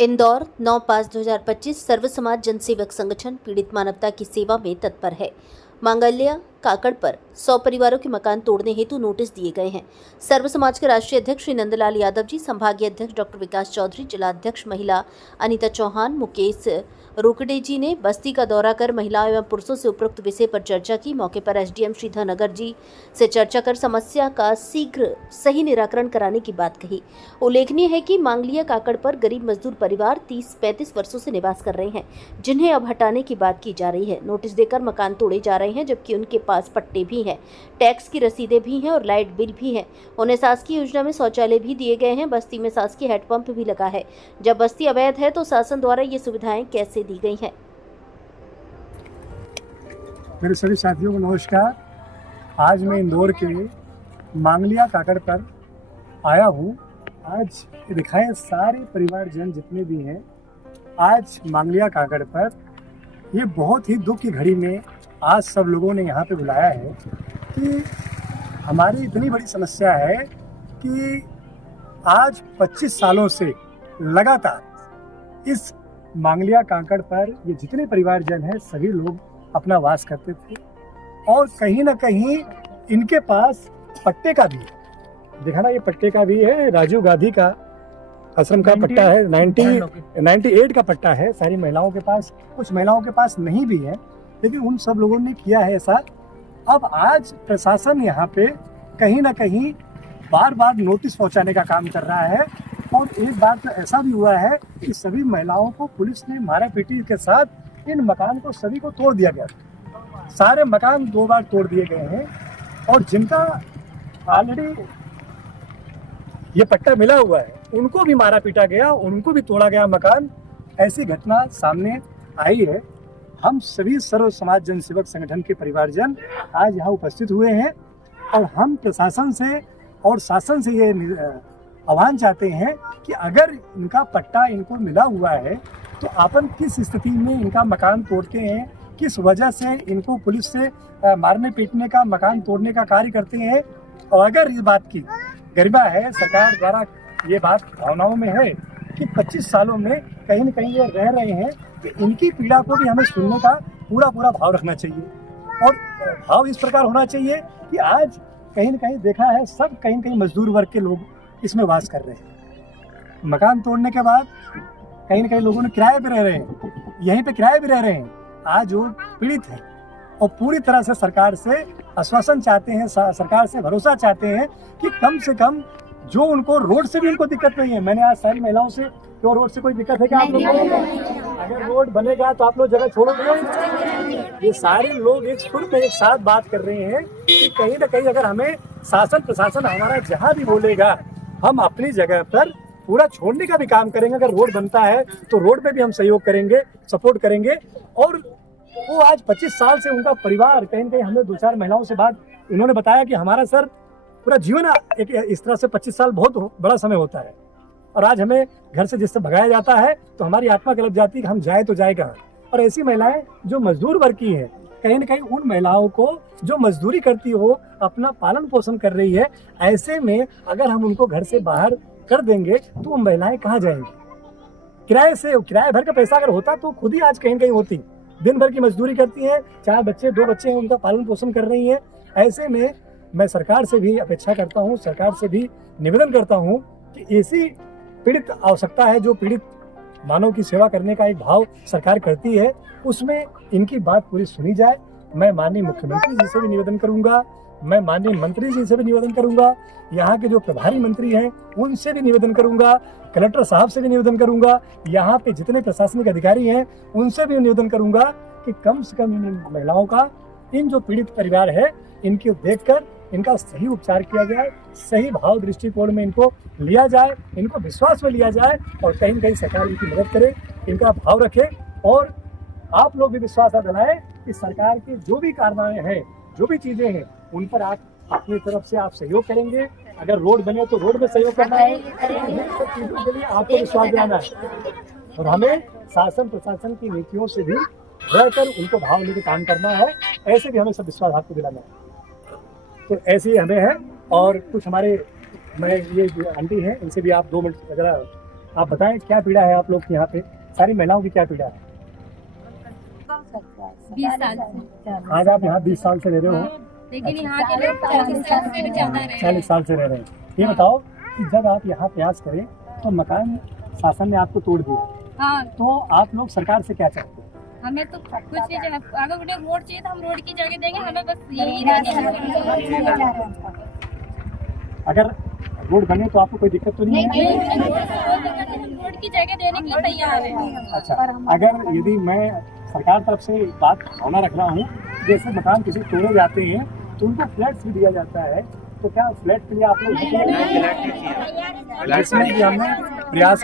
इंदौर 9/5/2025 सर्व समाज जनसेवक संगठन पीड़ित मानवता की सेवा में तत्पर है। मांगल्या काकड़ पर 100 परिवारों के मकान तोड़ने हेतु नोटिस दिए गए हैं। सर्व समाज के राष्ट्रीय अध्यक्ष श्री नंदलाल यादव जी, संभागीय अध्यक्ष डॉक्टर विकास चौधरी, जिला अध्यक्ष महिला अनीता चौहान, मुकेश रोकड़े जी ने बस्ती का दौरा कर महिलाओं एवं पुरुषों से उपरोक्त विषय पर चर्चा की। मौके पर एसडीएम श्री धनगर जी से चर्चा कर समस्या का शीघ्र सही निराकरण कराने की बात कही। उल्लेखनीय है कि मांगलिया काकड़ पर गरीब मजदूर परिवार 30-35 वर्षों से निवास कर रहे हैं, जिन्हें अब हटाने की बात की जा रही है। नोटिस देकर मकान तोड़े जा रहे हैं, जबकि उनके पास पट्टे भी हैं, टैक्स की रसीदें भी हैं और लाइट बिल भी है। उन्हें शासकीय योजना में शौचालय भी दिए गए हैं। बस्ती में शासकीय हैंडपंप भी लगा है। जब बस्ती अवैध है तो शासन द्वारा ये सुविधाएं कैसे दी गई हैं? मेरे सभी साथियों को नमस्कार। आज मैं इंदौर के मांगलिया काकड़ पर आया हूँ। आज दिखाए सारे परिवारजन जितने भी हैं, आज मांगलिया काकड़ पर ये बहुत ही दुख की घड़ी में आज सब लोगों ने यहाँ पे बुलाया है कि हमारी इतनी बड़ी समस्या है कि आज 25 सालों से लगातार इस मांगलिया काकड़ पर ये जितने परिवारजन हैं सभी लोग अपना वास करते थे और कहीं ना कहीं इनके पास पट्टे का भी है। देखा ना, ये पट्टे का भी है। राजीव गांधी का आश्रम का पट्टा है, 98 का पट्टा है। सारी महिलाओं के पास, कुछ महिलाओं के पास नहीं भी है, लेकिन उन सब लोगों ने किया है ऐसा। अब आज प्रशासन यहाँ पे कहीं ना कहीं बार बार नोटिस पहुंचाने का काम कर रहा है और एक बार तो ऐसा भी हुआ है कि सभी महिलाओं को पुलिस ने मारा पीटी के साथ इन मकान को सभी को तोड़ दिया गया। सारे मकान 2 बार तोड़ दिए गए हैं और जिनका ऑलरेडी ये पट्टा मिला हुआ है उनको भी मारा पीटा गया, उनको भी तोड़ा गया मकान। ऐसी घटना सामने आई है। हम सभी सर्व समाज जनसेवक संगठन के परिवारजन आज यहाँ उपस्थित हुए हैं और हम प्रशासन से और शासन से ये आह्वान चाहते हैं कि अगर इनका पट्टा इनको मिला हुआ है तो अपन किस स्थिति में इनका मकान तोड़ते हैं, किस वजह से इनको पुलिस से मारने पीटने का, मकान तोड़ने का कार्य करते हैं। और अगर इस बात की गरिमा है, सरकार द्वारा ये बात भावनाओं में है कि 25 सालों में कहीं न कहीं ये रह रहे हैं, तो इनकी पीड़ा को भी हमें सुनने का पूरा भाव रखना चाहिए। और भाव इस प्रकार होना चाहिए कि आज कहीं न कहीं देखा है सब कहीं न कहीं मजदूर वर्ग के लोग इसमें वास कर रहे हैं। मकान तोड़ने के बाद कहीं न कहीं लोगों ने किराए पे रह रहे हैं, यहीं पे किराए भी रह रहे हैं। आज वो पीड़ित है और पूरी तरह से सरकार से आश्वासन चाहते हैं, सरकार से भरोसा चाहते हैं कि कम से कम जो उनको रोड से भी उनको दिक्कत नहीं है। मैंने आज सारी महिलाओं से, क्यों रोड से कोई दिक्कत है क्या आप लोगों को? अगर रोड बनेगा तो आप लोग जगह छोड़ोगे। ये सारे लोग एक सुर में एक साथ बात कर रहे हैं कि कहीं ना कहीं अगर हमें शासन प्रशासन हमारा जहाँ भी बोलेगा हम अपनी जगह पर पूरा छोड़ने का भी काम करेंगे। अगर रोड बनता है तो रोड पे भी हम सहयोग करेंगे, सपोर्ट करेंगे। और वो आज 25 साल से उनका परिवार कहीं न कहीं, हमें 2-4 महिलाओं से बात, उन्होंने बताया कि हमारा सर पूरा जीवन एक इस तरह से 25 साल बहुत बड़ा समय होता है और आज हमें घर से जिससे भगाया जाता है तो हमारी आत्मा कलप जाती है कि हम जाए तो जाए कहाँ। और ऐसी महिलाएं जो मजदूर वर्ग की हैं, कहीं न कहीं उन महिलाओं को जो मजदूरी करती हो, अपना पालन पोषण कर रही है, ऐसे में अगर हम उनको घर से बाहर कर देंगे तो वो महिलाएं कहाँ जाएंगी? किराए भर का पैसा अगर होता तो खुद ही आज कहीं कहीं होती। दिन भर की मजदूरी करती हैं, 4 बच्चे 2 बच्चे हैं, उनका पालन पोषण कर रही हैं। ऐसे में मैं सरकार से भी अपेक्षा करता हूँ, सरकार से भी निवेदन करता हूँ कि ऐसी पीड़ित आवश्यकता है, जो पीड़ित मानव की सेवा करने का एक भाव सरकार करती है, उसमें इनकी बात पूरी सुनी जाए। मैं माननीय मुख्यमंत्री जी से भी निवेदन करूंगा, मैं माननीय मंत्री जी से भी निवेदन करूंगा, यहाँ के जो प्रभारी मंत्री हैं उनसे भी निवेदन करूंगा, कलेक्टर साहब से भी निवेदन करूंगा, यहाँ पे जितने प्रशासनिक अधिकारी हैं उनसे भी निवेदन करूंगा कि कम से कम इन महिलाओं का, इन जो पीड़ित परिवार है, इनके देखकर इनका सही उपचार किया जाए, सही भाव दृष्टिकोण में इनको लिया जाए, इनको विश्वास में लिया जाए और कहीं न कहीं सरकार इनकी मदद करे, इनका भाव रखे। और आप लोग भी विश्वास दिलाएं कि सरकार की जो भी कार्रवाई है, जो भी चीजें हैं, उन पर आप अपनी तरफ से आप सहयोग करेंगे। अगर रोड बने तो रोड में सहयोग करना है, इन सब चीजों के लिए आपको विश्वास दिलाना है और हमें शासन प्रशासन की नीतियों से भी रहकर उनको भाव लेकर काम करना है। ऐसे भी हमें सब विश्वास आपको दिलाना है। तो ऐसे ही हमें है। और कुछ हमारे, मैं ये आंटी हैं, इनसे भी आप 2 मिनट जरा आप बताएं क्या पीड़ा है आप लोग की यहाँ पे, सारी महिलाओं की क्या पीड़ा है? 20 साल से। आज आप यहाँ 20 साल से रह रहे हो, लेकिन यहाँ के लोग 40 साल से भी ज्यादा रहे हैं। 40 साल से रह रहे हैं। ये बताओ कि जब आप यहाँ प्रयास करें तो मकान शासन ने आपको तोड़ दिया, हाँ, तो आप लोग सरकार से क्या चाहते हैं? हमें तो कुछ नहीं चाहिए। अगर उन्हें रोड चाहिए तो हम रोड की जगह देंगे, हमें बस यही देंगे। अगर रोड बने तो आपको कोई दिक्कत तो नहीं है? रोड की जगह देने के लिए तैयार है। अच्छा, अगर यदि मैं सरकार तरफ से बात भावना रख रहा हूँ, जैसे मकान किसी तोड़े जाते हैं तो उनको फ्लैट्स भी दिया जाता है, तो क्या फ्लैट के लिए आप लोग इसमें भी हमने प्रयास